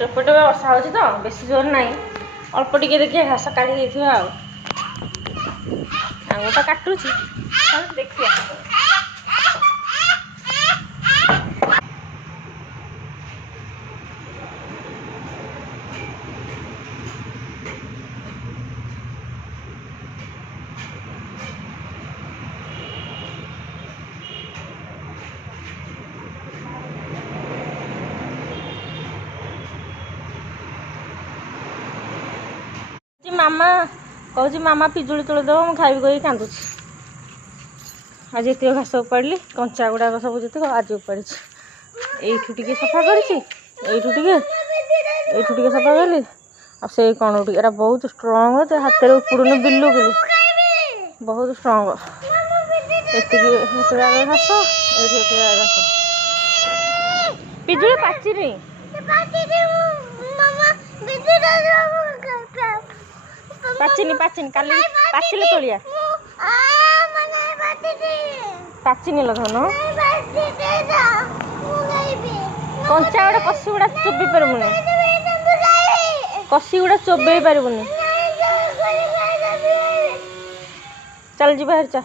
टोपे टोपे वर्षा हो तो बेसी जोर ना अल्प टे देखिए घास काढ़ी देखा आंगुटा काटुची देखिए मामा कौच मामा पिजुड़ी तोड़ दब मुझे खाइबी कही कांदुची आज ये घास उपाड़ी कंचा गुड़ाक सब जित आज उपाड़ी यू टे सफा कर सफा कली से कौन एरा बहुत स्ट्रंग हाथ में उपड़ूनी बिलु बिलु बहुत स्ट्रंग घास घास पिजुड़ी पाची पाचिनी पाचिनी काली पाचिले तोलिया पाचिनी धन कंचा गुड़ा कषि गुड़ा चोबी पारबुनि कषि गुड़ा चोबे पारबुनि चल जी बाहर चा